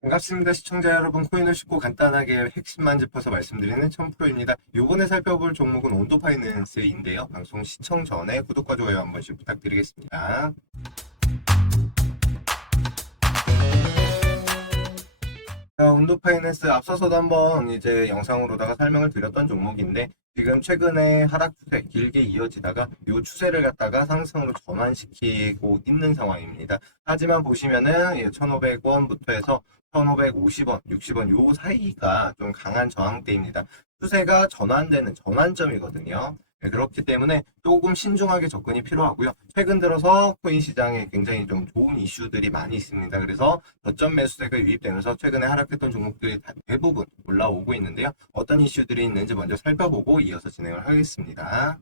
반갑습니다. 시청자 여러분, 코인을 쉽고 간단하게 핵심만 짚어서 말씀드리는 천프로입니다. 요번에 살펴볼 종목은 온도 파이낸스인데요. 방송 시청 전에 구독과 좋아요 한 번씩 부탁드리겠습니다. 자, 온도 파이낸스 앞서서도 한번 이제 영상으로다가 설명을 드렸던 종목인데 지금 최근에 하락 추세 길게 이어지다가 이 추세를 갖다가 상승으로 전환시키고 있는 상황입니다. 하지만 보시면은 1,500원부터 해서 1,550원, 60원 요 사이가 좀 강한 저항대입니다. 추세가 전환되는 전환점이거든요. 네, 그렇기 때문에 조금 신중하게 접근이 필요하고요. 최근 들어서 코인 시장에 굉장히 좀 좋은 이슈들이 많이 있습니다. 그래서 저점 매수세가 유입되면서 최근에 하락했던 종목들이 다- 대부분 올라오고 있는데요. 어떤 이슈들이 있는지 먼저 살펴보고 이어서 진행을 하겠습니다.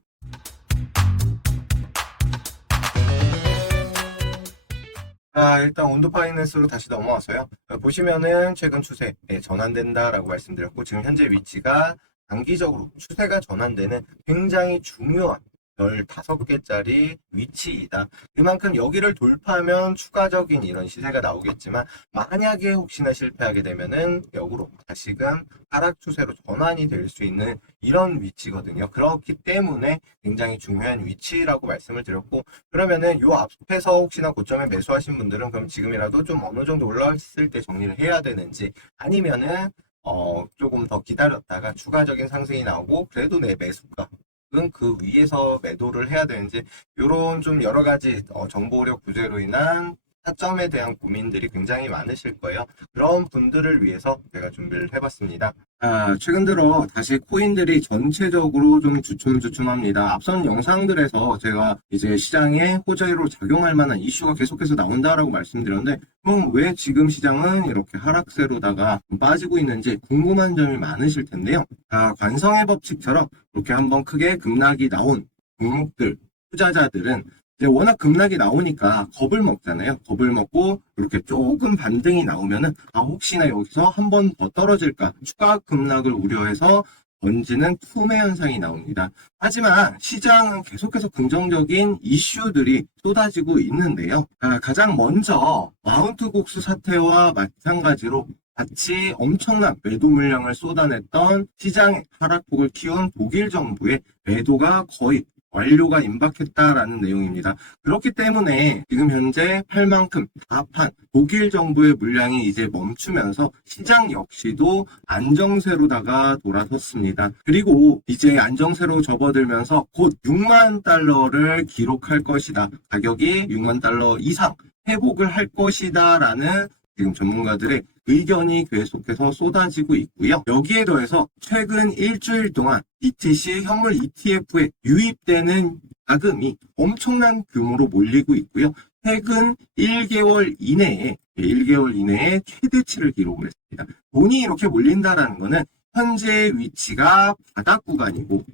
자, 일단 온도 파이낸스로 다시 넘어와서요. 어, 보시면은 최근 추세 예, 전환된다라고 말씀드렸고 지금 현재 위치가 단기적으로 추세가 전환되는 굉장히 중요한 15개짜리 위치이다. 그만큼 여기를 돌파하면 추가적인 이런 시세가 나오겠지만 만약에 혹시나 실패하게 되면은 역으로 다시금 하락 추세로 전환이 될 수 있는 이런 위치거든요. 그렇기 때문에 굉장히 중요한 위치라고 말씀을 드렸고 그러면은 요 앞에서 혹시나 고점에 매수하신 분들은 그럼 지금이라도 좀 어느 정도 올라왔을 때 정리를 해야 되는지 아니면은 어 조금 더 기다렸다가 추가적인 상승이 나오고 그래도 내 매수가 은그 위에서 매도를 해야 되는지 이런 좀 여러 가지 어, 정보력 부재로 인한 타점에 대한 고민들이 굉장히 많으실 거예요. 그런 분들을 위해서 제가 준비를 해봤습니다. 아, 최근 들어 다시 코인들이 전체적으로 좀 주춤주춤합니다. 앞선 영상들에서 제가 이제 시장에 호재로 작용할 만한 이슈가 계속해서 나온다라고 말씀드렸는데, 그럼 왜 지금 시장은 이렇게 하락세로다가 빠지고 있는지 궁금한 점이 많으실 텐데요. 아, 관성의 법칙처럼 이렇게 한번 크게 급락이 나온 종목들, 투자자들은 이제 워낙 급락이 나오니까 겁을 먹잖아요. 겁을 먹고 이렇게 조금 반등이 나오면은 아 혹시나 여기서 한 번 더 떨어질까 추가 급락을 우려해서 던지는 투매 현상이 나옵니다. 하지만 시장은 계속해서 긍정적인 이슈들이 쏟아지고 있는데요. 아, 가장 먼저 마운트 곡수 사태와 마찬가지로 같이 엄청난 매도 물량을 쏟아냈던 시장의 하락폭을 키운 독일 정부의 매도가 거의 완료가 임박했다라는 내용입니다. 그렇기 때문에 지금 현재 팔 만큼 다판 독일 정부의 물량이 이제 멈추면서 시장 역시도 안정세로다가 돌아섰습니다. 그리고 이제 안정세로 접어들면서 곧 6만 달러를 기록할 것이다. 가격이 6만 달러 이상 회복을 할 것이다 라는 지금 전문가들의 의견이 계속해서 쏟아지고 있고요. 여기에 더해서 최근 일주일 동안 BTC 현물 ETF에 유입되는 자금이 엄청난 규모로 몰리고 있고요. 최근 1개월 이내에 1개월 이내에 최대치를 기록을 했습니다. 돈이 이렇게 몰린다라는 거는 현재 위치가 바닥 구간이고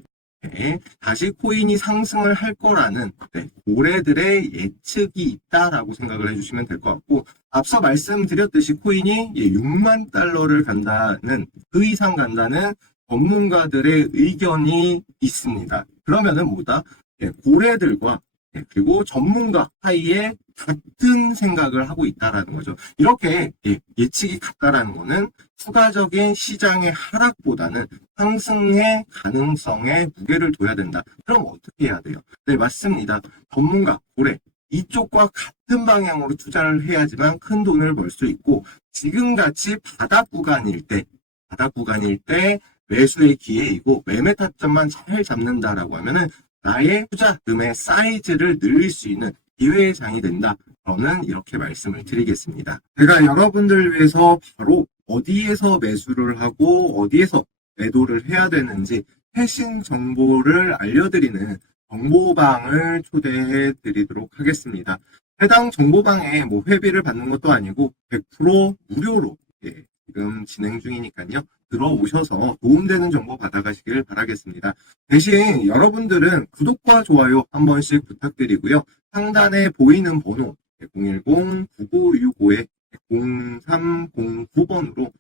네, 다시 코인이 상승을 할 거라는 네, 고래들의 예측이 있다라고 생각을 해주시면 될 것 같고 앞서 말씀드렸듯이 코인이 6만 달러를 간다는 그 이상 간다는 전문가들의 의견이 있습니다. 그러면은 뭐다? 예, 고래들과 예, 그리고 전문가 사이에 같은 생각을 하고 있다라는 거죠. 이렇게 예, 예측이 같다라는 거는 추가적인 시장의 하락보다는 상승의 가능성에 무게를 둬야 된다. 그럼 어떻게 해야 돼요? 네, 맞습니다. 전문가, 고래, 이쪽과 같은 방향으로 투자를 해야지만 큰 돈을 벌 수 있고, 지금같이 바닥 구간일 때, 바닥 구간일 때 매수의 기회이고, 매매 타점만 잘 잡는다라고 하면은 나의 투자금의 사이즈를 늘릴 수 있는 기회의 장이 된다. 저는 이렇게 말씀을 드리겠습니다. 제가 여러분들 위해서 바로 어디에서 매수를 하고 어디에서 매도를 해야 되는지 최신 정보를 알려드리는 정보방을 초대해 드리도록 하겠습니다. 해당 정보방에 뭐 회비를 받는 것도 아니고 100% 무료로 예, 지금 진행 중이니까요. 들어오셔서 도움되는 정보 받아가시길 바라겠습니다. 대신 여러분들은 구독과 좋아요 한 번씩 부탁드리고요. 상단에 보이는 번호 010-9965에 0309번으로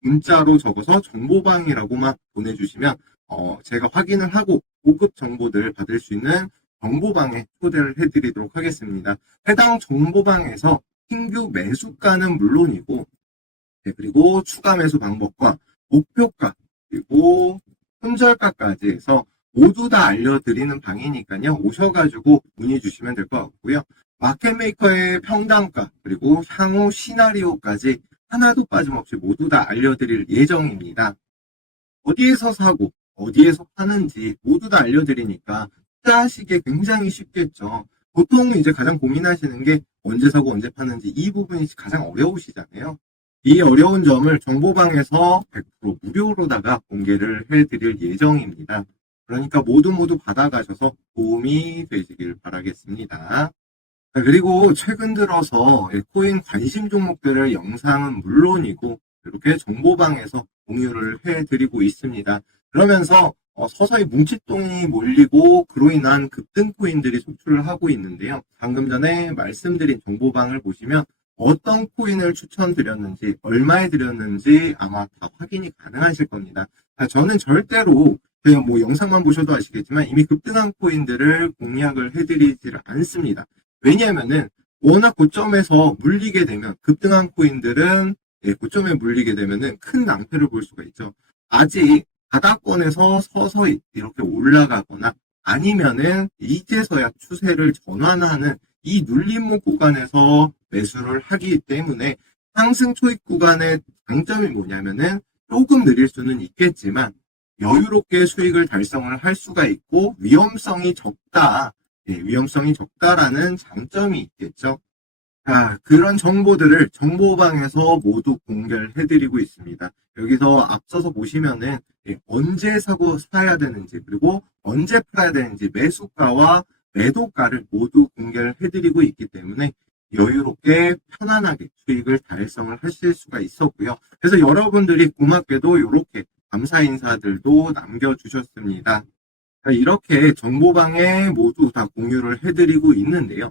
문자로 적어서 정보방이라고만 보내주시면 어, 제가 확인을 하고 고급 정보들 받을 수 있는 정보방에 초대를 해드리도록 하겠습니다. 해당 정보방에서 신규 매수가는 물론이고 네, 그리고 추가 매수 방법과 목표가 그리고 손절가까지 해서 모두 다 알려드리는 방이니까요. 오셔가지고 문의 주시면 될 것 같고요. 마켓메이커의 평단가 그리고 향후 시나리오까지 하나도 빠짐없이 모두 다 알려드릴 예정입니다. 어디에서 사고 어디에서 파는지 모두 다 알려드리니까 투자하시기에 굉장히 쉽겠죠. 보통 이제 가장 고민하시는 게 언제 사고 언제 파는지 이 부분이 가장 어려우시잖아요. 이 어려운 점을 정보방에서 100% 무료로다가 공개를 해드릴 예정입니다. 그러니까 모두 모두 받아가셔서 도움이 되시길 바라겠습니다. 자, 그리고 최근 들어서 예, 코인 관심 종목들을 영상은 물론이고 이렇게 정보방에서 공유를 해드리고 있습니다. 그러면서 어, 서서히 뭉칫돈이 몰리고 그로 인한 급등 코인들이 속출을 하고 있는데요. 방금 전에 말씀드린 정보방을 보시면 어떤 코인을 추천드렸는지 얼마에 드렸는지 아마 다 확인이 가능하실 겁니다. 자, 저는 절대로 그냥 뭐 영상만 보셔도 아시겠지만 이미 급등한 코인들을 공략을 해드리지를 않습니다. 왜냐하면은 워낙 고점에서 물리게 되면 급등한 코인들은 예, 고점에 물리게 되면은 큰 낭패를 볼 수가 있죠. 아직 바닥권에서 서서히 이렇게 올라가거나 아니면은 이제서야 추세를 전환하는 이 눌림목 구간에서 매수를 하기 때문에 상승 초입 구간의 장점이 뭐냐면은 조금 느릴 수는 있겠지만 여유롭게 수익을 달성을 할 수가 있고 위험성이 적다. 예, 위험성이 적다라는 장점이 있겠죠. 자, 그런 정보들을 정보방에서 모두 공개를 해드리고 있습니다. 여기서 앞서서 보시면은 예, 언제 사고 사야 되는지 그리고 언제 팔아야 되는지 매수가와 매도가를 모두 공개를 해드리고 있기 때문에 여유롭게 편안하게 수익을 달성을 하실 수가 있었고요. 그래서 여러분들이 고맙게도 이렇게 감사 인사들도 남겨주셨습니다. 자, 이렇게 정보방에 모두 다 공유를 해드리고 있는데요.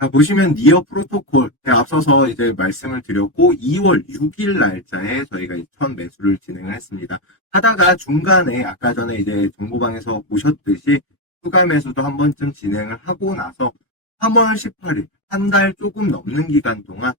자, 보시면 니어 프로토콜 앞서서 이제 말씀을 드렸고 2월 6일 날짜에 저희가 첫 매수를 진행을 했습니다. 하다가 중간에 아까 전에 이제 정보방에서 보셨듯이 추가 매수도 한 번쯤 진행을 하고 나서 3월 18일 한 달 조금 넘는 기간 동안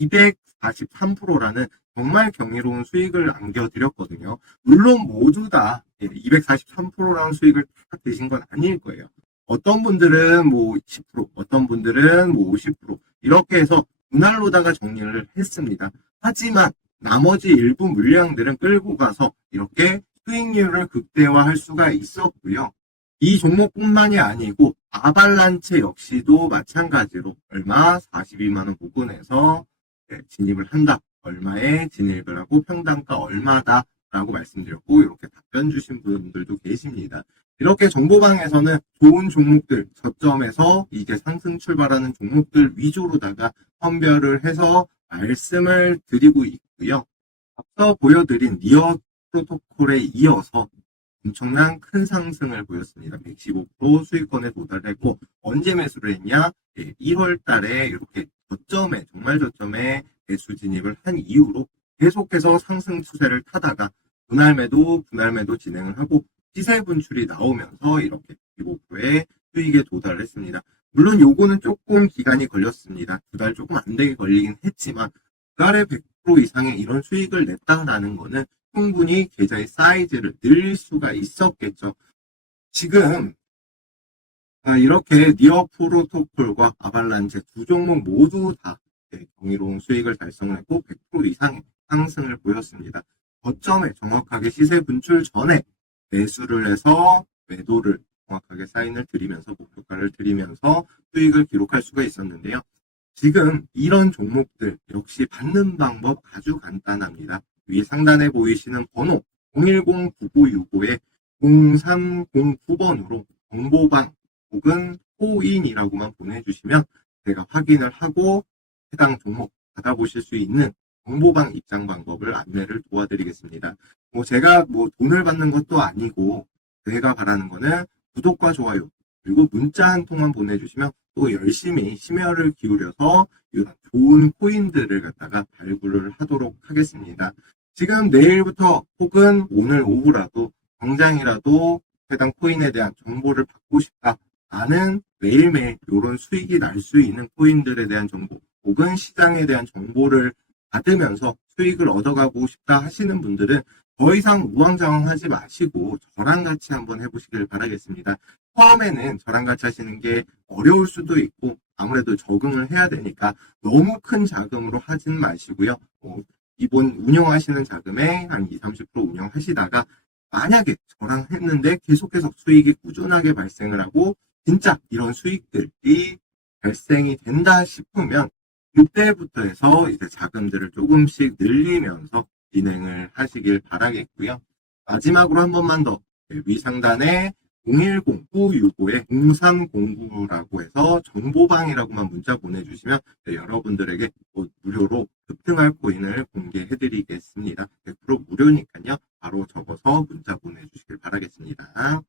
243%라는 정말 경이로운 수익을 안겨드렸거든요. 물론 모두 다 243%라는 수익을 다 드신 건 아닐 거예요. 어떤 분들은 뭐 10%, 어떤 분들은 뭐 50% 이렇게 해서 분할로다가 정리를 했습니다. 하지만 나머지 일부 물량들은 끌고 가서 이렇게 수익률을 극대화할 수가 있었고요. 이 종목뿐만이 아니고 아발란체 역시도 마찬가지로 얼마 42만 원 부근에서 네, 진입을 한다. 얼마에 진입을 하고 평단가 얼마다 라고 말씀드렸고 이렇게 답변 주신 분들도 계십니다. 이렇게 정보방에서는 좋은 종목들 저점에서 이게 상승 출발하는 종목들 위주로다가 선별을 해서 말씀을 드리고 있고요. 앞서 보여드린 니어 프로토콜에 이어서 엄청난 큰 상승을 보였습니다. 115% 수익권에 도달했고 언제 매수를 했냐? 1월 달에 이렇게 저점에 정말 저점에 매수 진입을 한 이후로 계속해서 상승 추세를 타다가 분할 매도 분할 매도 진행을 하고 시세 분출이 나오면서 이렇게 15%의 수익에 도달을 했습니다. 물론 요거는 조금 기간이 걸렸습니다. 두 달 조금 안 되게 걸리긴 했지만 두 달에 100% 이상의 이런 수익을 냈다라는 거는 충분히 계좌의 사이즈를 늘릴 수가 있었겠죠. 지금 아, 이렇게 니어 프로토콜과 아발란체 두 종목 모두 다 네, 경이로운 수익을 달성했고 100% 이상의 상승을 보였습니다. 거점에 정확하게 시세 분출 전에 매수를 해서 매도를 정확하게 사인을 드리면서 목표가를 드리면서 수익을 기록할 수가 있었는데요. 지금 이런 종목들 역시 받는 방법 아주 간단합니다. 위 상단에 보이시는 번호 010-9965에 0309번으로 정보방 혹은 코인이라고만 보내주시면 제가 확인을 하고 해당 종목 받아보실 수 있는 정보방 입장 방법을 안내를 도와드리겠습니다. 뭐 제가 뭐 돈을 받는 것도 아니고 제가 바라는 거는 구독과 좋아요 그리고 문자 한 통만 보내주시면 또 열심히 심혈을 기울여서 이런 좋은 코인들을 갖다가 발굴을 하도록 하겠습니다. 지금 내일부터 혹은 오늘 오후라도 당장이라도 해당 코인에 대한 정보를 받고 싶다. 나는 매일매일 이런 수익이 날 수 있는 코인들에 대한 정보 혹은 시장에 대한 정보를 받으면서 수익을 얻어가고 싶다 하시는 분들은 더 이상 우왕좌왕하지 마시고 저랑 같이 한번 해보시길 바라겠습니다. 처음에는 저랑 같이 하시는 게 어려울 수도 있고 아무래도 적응을 해야 되니까 너무 큰 자금으로 하진 마시고요. 어, 기본 운영하시는 자금에 한 20, 30% 운영하시다가 만약에 저랑 했는데 계속해서 수익이 꾸준하게 발생을 하고 진짜 이런 수익들이 발생이 된다 싶으면 그때부터 해서 이제 자금들을 조금씩 늘리면서 진행을 하시길 바라겠고요. 마지막으로 한 번만 더 네, 위상단에 010-965에 0309라고 해서 정보방이라고만 문자 보내주시면 네, 여러분들에게 뭐 무료로 급등할 코인을 공개해드리겠습니다. 100% 무료니까요. 바로 적어서 문자 보내주시길 바라겠습니다.